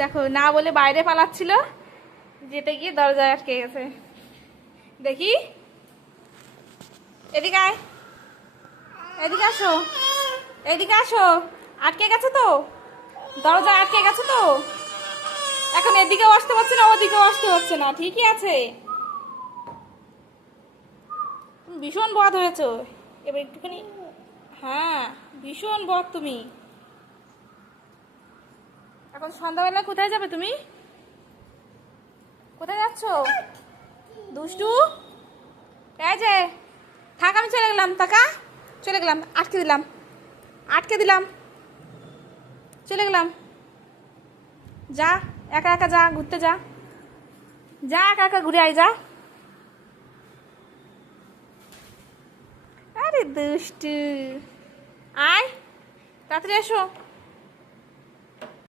দেখো না বলে বাইরে পালাচ্ছিল, যেতে গিয়ে দরজায় আটকে গেছে। দেখি, এদিকে আয়, এদিকে আসো, এদিকে আসো। আটকে গেছে তো, দরজায় আটকে গেছে তো। এখন এদিকেও আসতে পারছে না, ওদিকেও আসতে পারছে না। ঠিকই আছে, তুমি ভীষণ বদ হয়েছো। এবার একটুখানি, হ্যাঁ ভীষণ বদ তুমি। এখন সন্ধ্যাবেলা কোথায় যাবে তুমি? কোথায় যাচ্ছ দুষ্টু? এই যে, থাক, আমি চলে গেলাম। টাকা চলে গেলাম, আটকে দিলাম, আটকে দিলাম, চলে গেলাম। যা, একা একা যা, ঘুরতে যা, যা একা একা ঘুরে আয়, যা। আরে দুষ্টু, আয় তাড়াতাড়ি এসো।